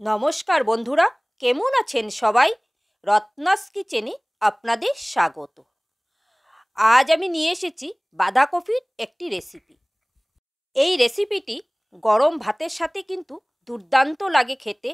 নমস্কার বন্ধুরা, কেমন আছেন সবাই? রত্নাস কিচেনে আপনাদের স্বাগত। আজ আমি নিয়ে এসেছি বাঁধাকপির একটি রেসিপি। এই রেসিপিটি গরম ভাতের সাথে কিন্তু দুর্দান্ত লাগে খেতে।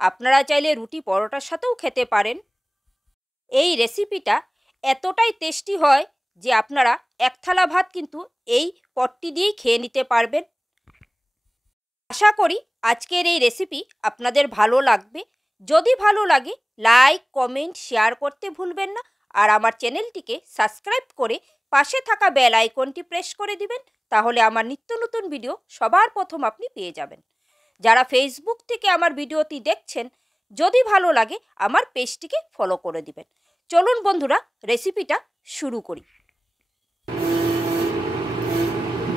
আপনারা চাইলে রুটি পরোটার সাথেও খেতে পারেন। এই রেসিপিটা এতটাই টেস্টি হয় যে আপনারা এক থালা ভাত কিন্তু এই পদটি দিয়েই খেয়ে নিতে পারবেন। আশা করি আজকের এই রেসিপি আপনাদের ভালো লাগবে। যদি ভালো লাগে লাইক, কমেন্ট, শেয়ার করতে ভুলবেন না। আর আমার চ্যানেলটিকে সাবস্ক্রাইব করে পাশে থাকা বেল আইকনটি প্রেস করে দিবেন, তাহলে আমার নিত্য নতুন ভিডিও সবার প্রথম আপনি পেয়ে যাবেন। যারা ফেসবুক থেকে আমার ভিডিওটি দেখছেন, যদি ভালো লাগে আমার পেজটিকে ফলো করে দিবেন। চলুন বন্ধুরা, রেসিপিটা শুরু করি।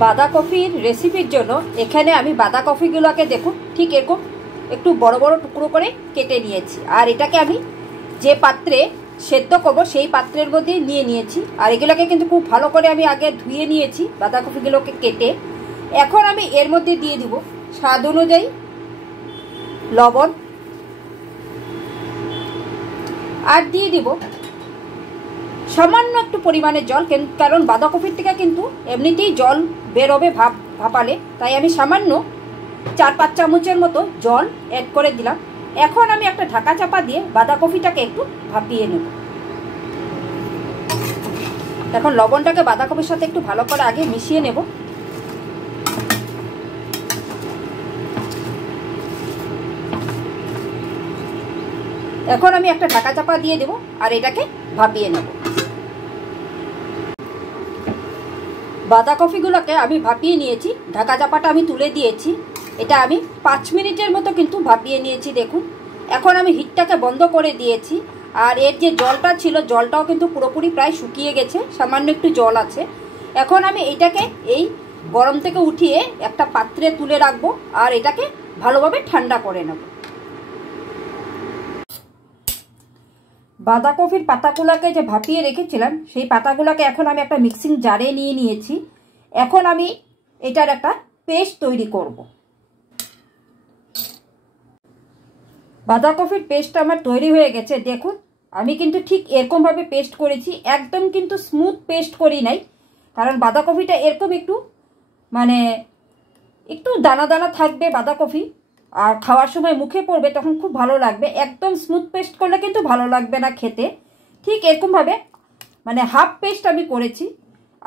বাঁধাকপির রেসিপির জন্য এখানে আমি বাঁধাকপিগুলোকে দেখুন ঠিক এরকম একটু বড় বড় টুকরো করে কেটে নিয়েছি। আর এটাকে আমি যে পাত্রে সেদ্ধ করব সেই পাত্রের মধ্যে নিয়ে নিয়েছি। আর এগুলোকে কিন্তু খুব ভালো করে আমি আগে ধুয়ে নিয়েছি বাঁধাকপিগুলোকে কেটে। এখন আমি এর মধ্যে দিয়ে দিব স্বাদ অনুযায়ী লবণ, আর দিয়ে দিব সামান্য একটু পরিমাণে জল, কারণ বাঁধাকপির থেকে কিন্তু এমনিতেই জল বেরোবে ভাপালে, তাই আমি সামান্য 4-5 চামচের মতো জল অ্যাড করে দিলাম। এখন আমি একটা ঢাকা চাপা দিয়ে বাঁধাকপিটাকে একটু ভাপিয়ে নেব। এখন লবণটাকে বাঁধাকপির সাথে একটু ভালো করে আগে মিশিয়ে নেব। এখন আমি একটা ঢাকা চাপা দিয়ে দেব আর এটাকে ভাপিয়ে নেব। বাঁধাকপিগুলোকে আমি ভাপিয়ে নিয়েছি, ঢাকা চাপাটা আমি তুলে দিয়েছি। এটা আমি 5 মিনিটের মতো কিন্তু ভাপিয়ে নিয়েছি দেখুন। এখন আমি হিটটাকে বন্ধ করে দিয়েছি। আর এর যে জলটা ছিল জলটাও কিন্তু পুরোপুরি প্রায় শুকিয়ে গেছে, সামান্য একটু জল আছে। এখন আমি এটাকে এই গরম থেকে উঠিয়ে একটা পাত্রে তুলে রাখবো আর এটাকে ভালোভাবে ঠান্ডা করে নেব। বাঁধাকপির পাতাগুলোকে যে ভাপিয়ে রেখেছিলাম সেই পাতাগুলোকে এখন আমি একটা মিক্সিং জারে নিয়ে নিয়েছি। এখন আমি এটার একটা পেস্ট তৈরি করব। বাঁধাকপির পেস্টটা আমার তৈরি হয়ে গেছে দেখুন। আমি কিন্তু ঠিক এরকমভাবে পেস্ট করেছি, একদম কিন্তু স্মুথ পেস্ট করি নাই, কারণ বাঁধাকপিটা এরকম একটু দানা দানা থাকবে বাঁধাকপি, আর খাওয়ার সময় মুখে পড়বে তখন খুব ভালো লাগবে। একদম স্মুথ পেস্ট করলে কিন্তু ভালো লাগবে না খেতে। ঠিক এরকমভাবে হাফ পেস্ট আমি করেছি।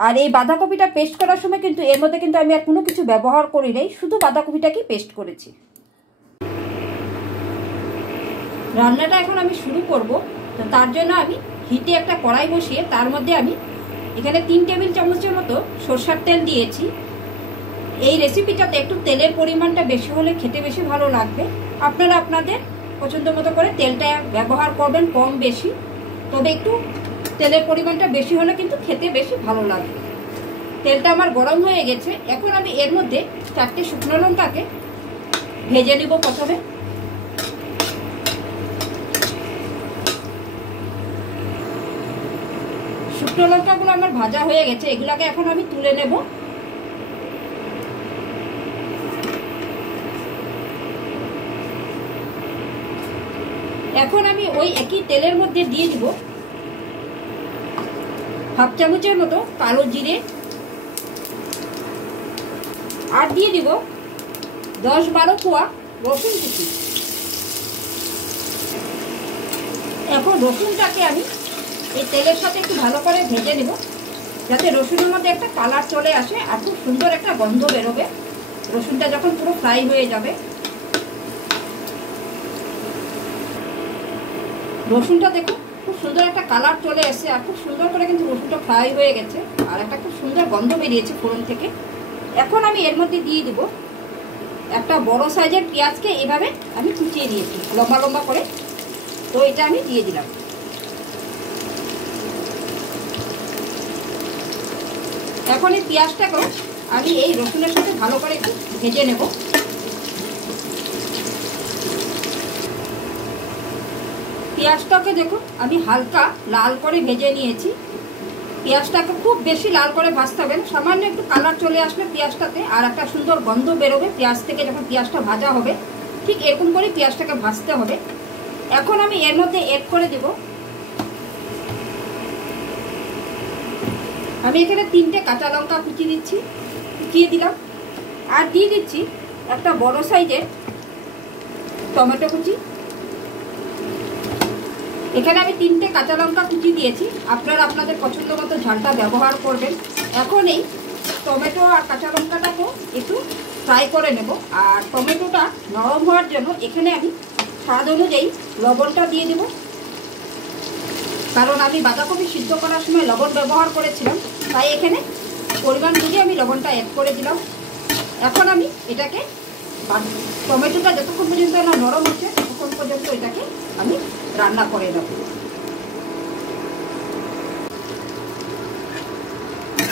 আর এই বাঁধাকপিটা পেস্ট করার সময় কিন্তু এর মধ্যে কিন্তু আমি আর কোনো কিছু ব্যবহার করি নাই, শুধু বাঁধাকপিটাকেই পেস্ট করেছি। রান্নাটা এখন আমি শুরু করব। তো তার জন্য আমি হিটে একটা কড়াই বসিয়ে তার মধ্যে আমি এখানে 3 টেবিল চামচের মতো সরষের তেল দিয়েছি। এই রেসিপিটাতে একটু তেলের পরিমাণটা বেশি হলে খেতে বেশি ভালো লাগবে। আপনারা আপনাদের পছন্দ মতো করে তেলটা ব্যবহার করবেন, কম বেশি, তবে একটু তেলের পরিমাণটা বেশি হলে কিন্তু খেতে বেশি ভালো লাগবে। তেলটা আমার গরম হয়ে গেছে। এখন আমি এর মধ্যে 4টে শুকনো লঙ্কাকে ভেজে নিব। প্রথমে শুকনো লঙ্কাগুলো আমার ভাজা হয়ে গেছে, এগুলাকে এখন আমি তুলে নেব। এখন আমি ওই একই তেলের মধ্যে দিয়ে দিব হাফ চামচের মতো কালো জিরে, আর দিয়ে দিব 10-12 কোয়া রসুন কুচি। এখন রসুনটাকে আমি এই তেলের সাথে একটু ভালো করে ভেজে নেব, যাতে রসুনের মধ্যে একটা কালার চলে আসে আর খুব সুন্দর একটা গন্ধ বেরোবে রসুনটা যখন পুরো ফ্রাই হয়ে যাবে। রসুনটা দেখুন খুব সুন্দর একটা কালার চলে এসেছে আর খুব সুন্দর করে কিন্তু রসুনটা ফ্রাই হয়ে গেছে আর একটা খুব সুন্দর গন্ধ বেরিয়েছে ফোড়ন থেকে। এখন আমি এর মধ্যে দিয়ে দিব একটা বড় সাইজের পেঁয়াজকে এভাবে আমি কুচিয়ে নিয়েছি লম্বা লম্বা করে। তো এটা আমি দিয়ে দিলাম। এখন এই পেঁয়াজটাকেও আমি এই রসুনের সাথে ভালো করে একটু ভেজে নেব। পেঁয়াজটাকে দেখুন আমি হালকা লাল করে ভেজে নিয়েছি। পেঁয়াজটাকে খুব বেশি লাল করে ভাজতে হবে না, সামান্য একটু কালার চলে আসলে পেঁয়াজটাতে আর একটা সুন্দর গন্ধ বেরোবে পেঁয়াজ থেকে। যখন পেঁয়াজটা ভাজা হবে ঠিক এরকম করে পেঁয়াজটাকে ভাজতে হবে। এখন আমি এর মধ্যে অ্যাড করে দেব, আমি এখানে 3টে কাঁচা লঙ্কা কুচিয়ে দিলাম, আর দিয়ে দিচ্ছি একটা বড় সাইজের টমেটো কুচি। এখানে আমি 3টে কাঁচা লঙ্কা কুচি দিয়েছি, আপনারা আপনাদের পছন্দ মতো ঝালটা ব্যবহার করবেন। এখন এই টমেটো আর কাঁচা লঙ্কাটাকেও একটু ফ্রাই করে নেব। আর টমেটোটা নরম হওয়ার জন্য এখানে আমি স্বাদ অনুযায়ী লবণটা দিয়ে দেব, কারণ আমি বাঁধাকপি সিদ্ধ করার সময় লবণ ব্যবহার করেছিলাম, তাই এখানে পরিমাণ বুঝে আমি লবণটা অ্যাড করে দিলাম। এখন আমি এটাকে টমেটোটা যতক্ষণ পর্যন্ত না নরম হচ্ছে ততক্ষণ পর্যন্ত এটাকে আমি রান্না করে দেব।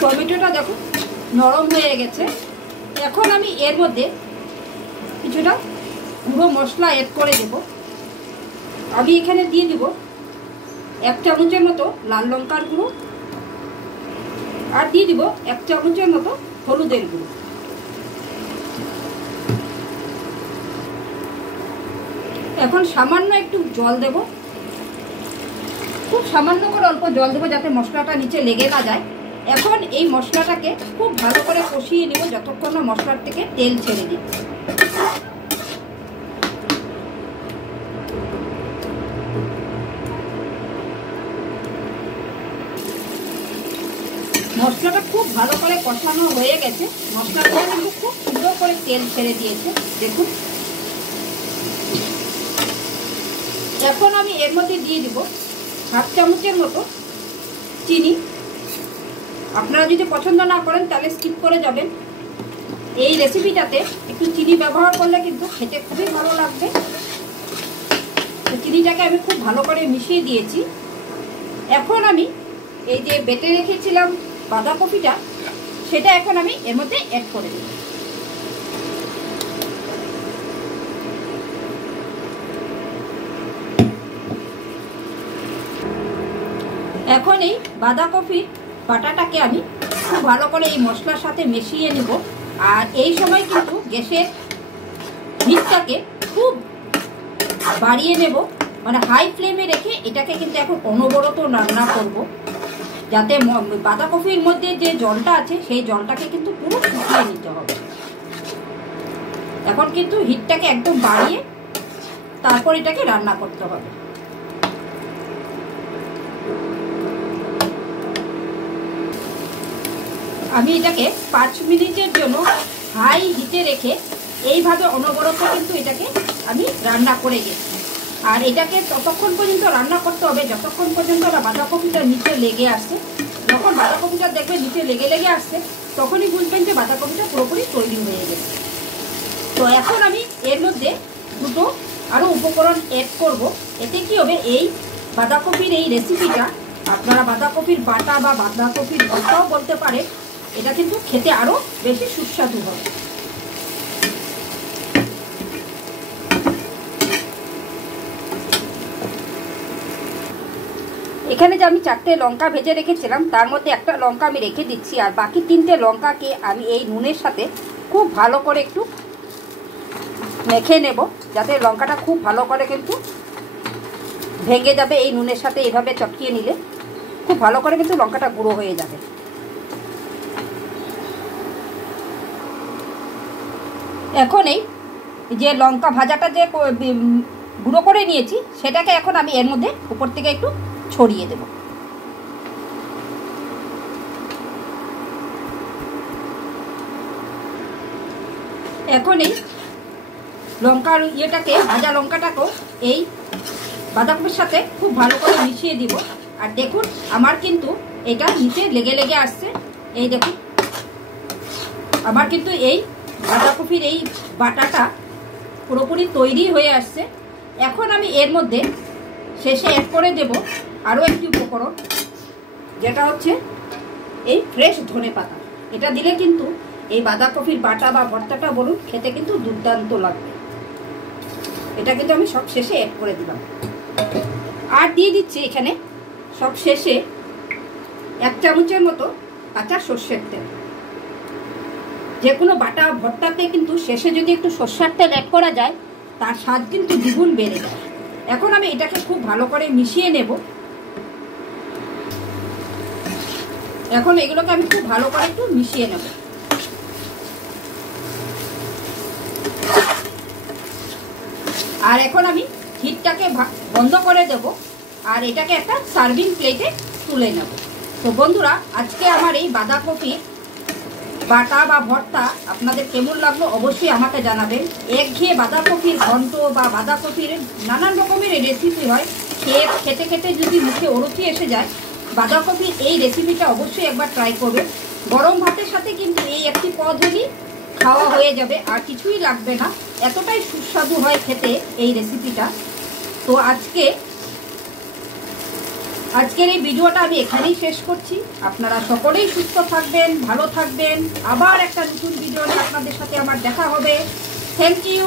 টমেটোটা দেখো নরম হয়ে গেছে। এখন আমি এর মধ্যে কিছুটা গুঁড়ো মশলা অ্যাড করে দেব। আমি এখানে দিয়ে দেব 1 চামচের মতো লাল লঙ্কার গুঁড়ো, আর দিয়ে দিব 1 চামচের মতো হলুদের গুঁড়ো। এখন সামান্য একটু জল দেব, খুব সামান্য করে অল্প জল দেবো যাতে মশলাটা নিচে লেগে না যায়। এখন এই মশলাটাকে খুব ভালো করে কষিয়ে নেব যতক্ষণ না মশলার থেকে তেল ছেড়ে দিচ্ছে। মশলাটা খুব ভালো করে কষানো হয়ে গেছে, মশলাটা কিন্তু খুব সুন্দর করে তেল ছেড়ে দিয়েছে দেখুন। এখন আমি এর মধ্যে দিয়ে দিব 1/2 চামচের মতো চিনি। আপনারা যদি পছন্দ না করেন তাহলে স্কিপ করে যাবেন। এই রেসিপিটাতে একটু চিনি ব্যবহার করলে কিন্তু খেতে খুবই ভালো লাগবে। তো চিনিটাকে আমি খুব ভালো করে মিশিয়ে দিয়েছি। এখন আমি এই যে বেটে রেখেছিলাম বাঁধাকপিটা, সেটা এখন আমি এর মধ্যে অ্যাড করে দেব। এখন এই বাঁধাকপির বাটাটাকে আমি খুব ভালো করে এই মশলার সাথে মিশিয়ে নেব। আর এই সময় কিন্তু গ্যাসের হিটটাকে খুব বাড়িয়ে নেব, মানে হাই ফ্লেমে রেখে এটাকে কিন্তু এখন অনবরত রান্না করব, যাতে বাঁধাকপির মধ্যে যে জলটা আছে সেই জলটাকে কিন্তু পুরো শুকিয়ে নিতে হবে। এখন কিন্তু হিটটাকে একদম বাড়িয়ে তারপর এটাকে রান্না করতে হবে। আমি এটাকে 5 মিনিটের জন্য হাই হিটে রেখে এইভাবে অনবরত কিন্তু এটাকে আমি রান্না করে গেছি। আর এটাকে ততক্ষণ পর্যন্ত রান্না করতে হবে যতক্ষণ পর্যন্ত বাঁধাকপিটা নিচে লেগে আসছে। যখন বাঁধাকপিটা দেখবেন নিচে লেগে আসছে তখনই বুঝবেন যে বাঁধাকপিটা পুরোপুরি তৈরি হয়ে গেছে। তো এখন আমি এর মধ্যে দুটো আরও উপকরণ অ্যাড করব। এতে কি হবে, এই বাঁধাকপির এই রেসিপিটা আপনারা বাঁধাকপির বাটা বা বাঁধাকপির ভর্তাও বলতে পারেন, এটা কিন্তু খেতে আরও বেশি সুস্বাদু হবে। এখানে যে আমি 4টে লঙ্কা ভেজে রেখেছিলাম তার মধ্যে একটা লঙ্কা আমি রেখে দিচ্ছি, আর বাকি 3টে লঙ্কাকে আমি এই নুনের সাথে খুব ভালো করে একটু মেখে নেব, যাতে লঙ্কাটা খুব ভালো করে কিন্তু ভেঙে যাবে। এই নুনের সাথে এইভাবে চটকিয়ে নিলে খুব ভালো করে কিন্তু লঙ্কাটা গুঁড়ো হয়ে যাবে। এখন এই যে লঙ্কা ভাজাটা যে গুঁড়ো করে নিয়েছি সেটাকে এখন আমি এর মধ্যে উপর থেকে একটু ছড়িয়ে দেব। এখন এই লঙ্কার ভাজা লঙ্কাটাকেও এই বাঁধাকপির সাথে খুব ভালো করে মিশিয়ে দিব। আর দেখুন আমার কিন্তু এটা নিচে লেগে আসছে, এই দেখুন আমার কিন্তু এই বাঁধাকপির এই বাটাটা পুরোপুরি তৈরি হয়ে আসছে। এখন আমি এর মধ্যে শেষে অ্যাড করে দেব আরও একটি উপকরণ, যেটা হচ্ছে এই ফ্রেশ ধনেপাতা। এটা দিলে কিন্তু এই বাঁধাকপির বাটা বা ভর্তাটা বলুন খেতে কিন্তু দুর্দান্ত লাগবে। এটা কিন্তু আমি সব শেষে অ্যাড করে দিলাম। আর দিয়ে দিচ্ছি এখানে সব শেষে 1 চামচের মতো কাঁচা সর্ষের তেল। যে কোনো বাটা ভর্তাতে কিন্তু শেষে যদি একটু সর্ষের তেল অ্যাড করা যায় তার স্বাদ কিন্তু দ্বিগুণ বেড়ে যায়। এখন আমি এটাকে খুব ভালো করে মিশিয়ে নেব। এখন এগুলোকে আমি খুব ভালো করে একটু মিশিয়ে নেব। আর এখন আমি হিটটাকে বন্ধ করে দেব আর এটাকে একটা সার্ভিং প্লেটে তুলে নেব। তো বন্ধুরা, আজকে আমার এই বাঁধাকপি বাটা বা ভর্তা আপনাদের কেমন লাগলো অবশ্যই আমাকে জানাবেন। একঘেয়ে বাঁধাকপির ঘন্ট বা বাঁধাকপির নানান রকমের রেসিপি হয়, খেতে খেতে যদি মুখে ওরচি এসে যায়, বাঁধাকপির এই রেসিপিটা অবশ্যই একবার ট্রাই করবেন। গরম ভাতের সাথে কিন্তু এই একটি পদ হলেই খাওয়া হয়ে যাবে, আর কিছুই লাগবে না। এতটাই সুস্বাদু হয় খেতে এই রেসিপিটা। তো আজকের এই ভিডিওটা আমি এখানেই শেষ করছি। আপনারা সকলেই সুস্থ থাকবেন, ভালো থাকবেন। আবার একটা নতুন ভিডিও নিয়ে আপনাদের সাথে আমার দেখা হবে। Thank you.